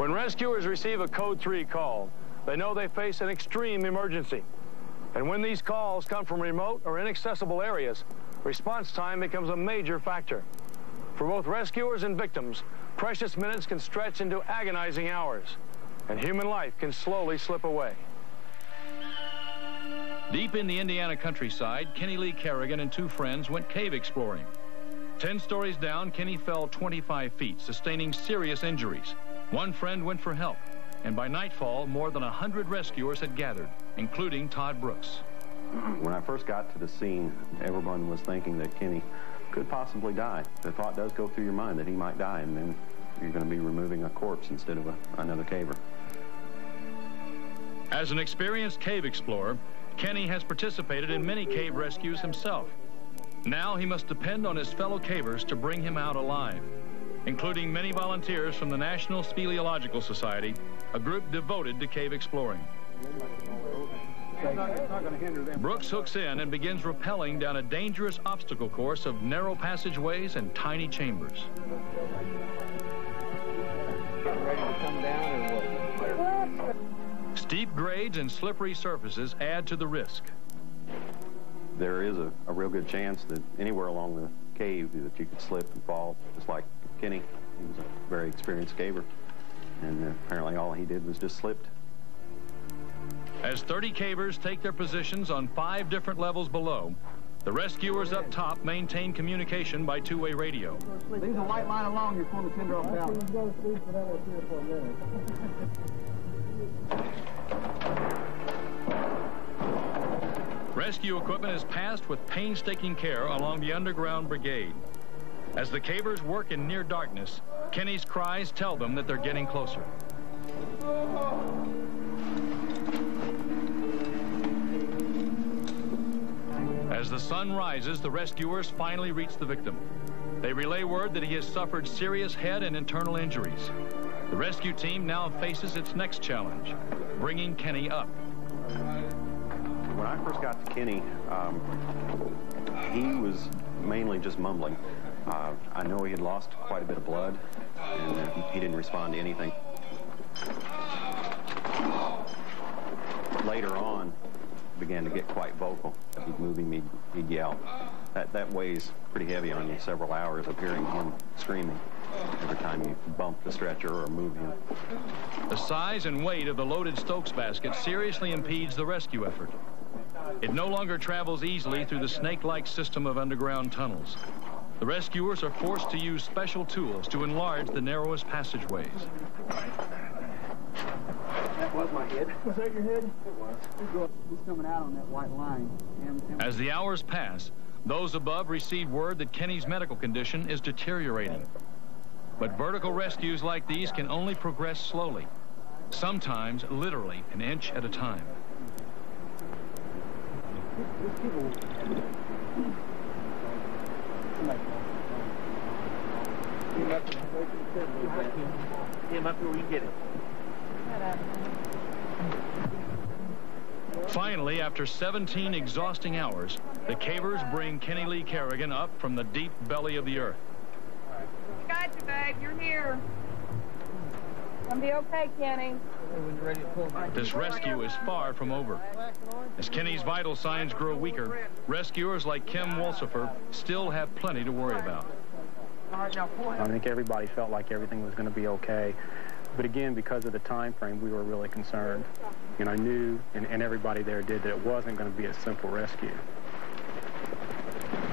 When rescuers receive a Code 3 call, they know they face an extreme emergency. And when these calls come from remote or inaccessible areas, response time becomes a major factor. For both rescuers and victims, precious minutes can stretch into agonizing hours, and human life can slowly slip away. Deep in the Indiana countryside, Kenny Lee Kerrigan and two friends went cave exploring. 10 stories down, Kenny fell 25 feet, sustaining serious injuries. One friend went for help, and by nightfall, more than 100 rescuers had gathered, including Todd Brooks. When I first got to the scene, everyone was thinking that Kenny could possibly die. The thought does go through your mind that he might die, and then you're going to be removing a corpse instead of another caver. As an experienced cave explorer, Kenny has participated in many cave rescues himself. Now he must depend on his fellow cavers to bring him out alive, including many volunteers from the National Speleological Society, a group devoted to cave exploring. Brooks hooks in and begins rappelling down a dangerous obstacle course of narrow passageways and tiny chambers. Steep grades and slippery surfaces add to the risk. There is a real good chance that anywhere along the cave that you could slip and fall, just like Kenny. He was a very experienced caver, and apparently all he did was just slipped. As 30 cavers take their positions on 5 different levels below, the rescuers up top maintain communication by two-way radio. Leave the white line alone, you're pulling the tinder off down. Rescue equipment is passed with painstaking care along the underground brigade. As the cavers work in near darkness, Kenny's cries tell them that they're getting closer. As the sun rises, the rescuers finally reach the victim. They relay word that he has suffered serious head and internal injuries. The rescue team now faces its next challenge, bringing Kenny up. When I first got to Kenny, he was mainly just mumbling. I know he had lost quite a bit of blood, and he didn't respond to anything. Later on, began to get quite vocal. He'd move him, he'd yell. That weighs pretty heavy on you, several hours of hearing him screaming every time you bump the stretcher or move him. The size and weight of the loaded Stokes basket seriously impedes the rescue effort. It no longer travels easily through the snake-like system of underground tunnels. The rescuers are forced to use special tools to enlarge the narrowest passageways. That was my head. Was that your head? It was. He's coming out on that white line. As the hours pass, those above receive word that Kenny's medical condition is deteriorating. But vertical rescues like these can only progress slowly, sometimes literally an inch at a time. Finally, after 17 exhausting hours, the cavers bring Kenny Lee Kerrigan up from the deep belly of the earth. Got you, babe. You're here. Gonna be okay, Kenny. This rescue is far from over. As Kenny's vital signs grow weaker, rescuers like Kim Wolsifer still have plenty to worry about. I think everybody felt like everything was going to be okay. But again, because of the time frame, we were really concerned. And I knew, and everybody there did, that it wasn't going to be a simple rescue.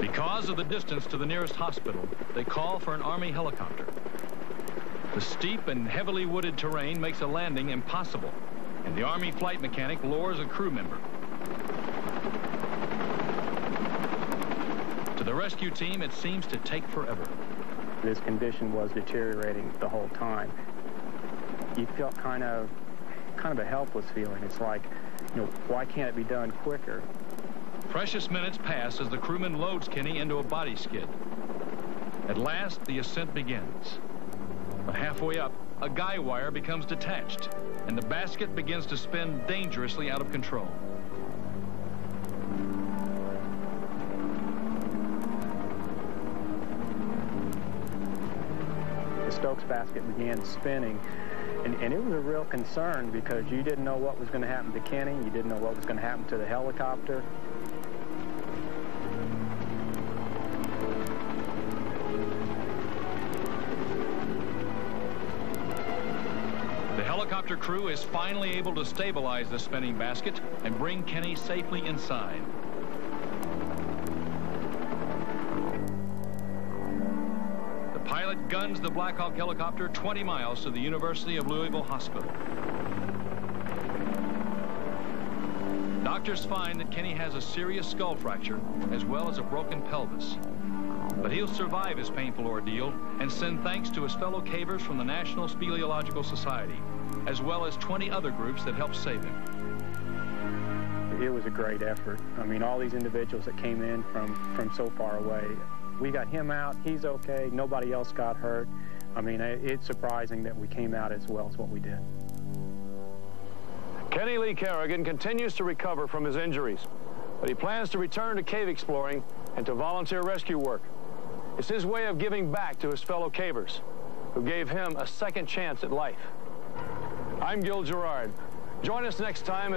Because of the distance to the nearest hospital, they call for an Army helicopter. The steep and heavily wooded terrain makes a landing impossible, and the Army flight mechanic lowers a crew member. To the rescue team, it seems to take forever. His condition was deteriorating the whole time. You felt kind of a helpless feeling. It's like, why can't it be done quicker? Precious minutes pass as the crewman loads Kenny into a body skid. At last, the ascent begins. But halfway up, a guy wire becomes detached, and the basket begins to spin dangerously out of control. The Stokes basket began spinning, And it was a real concern because you didn't know what was going to happen to Kenny. You didn't know what was going to happen to the helicopter. The helicopter crew is finally able to stabilize the spinning basket and bring Kenny safely inside. The pilot guns the Black Hawk helicopter 20 miles to the University of Louisville Hospital. Doctors find that Kenny has a serious skull fracture as well as a broken pelvis. But he'll survive his painful ordeal and send thanks to his fellow cavers from the National Speleological Society, as well as 20 other groups that helped save him. It was a great effort. I mean, all these individuals that came in from so far away. We got him out, he's okay, nobody else got hurt. I mean, it's surprising that we came out as well as what we did. Kenny Lee Kerrigan continues to recover from his injuries, but he plans to return to cave exploring and to volunteer rescue work. It's his way of giving back to his fellow cavers, who gave him a second chance at life. I'm Gil Gerard. Join us next time.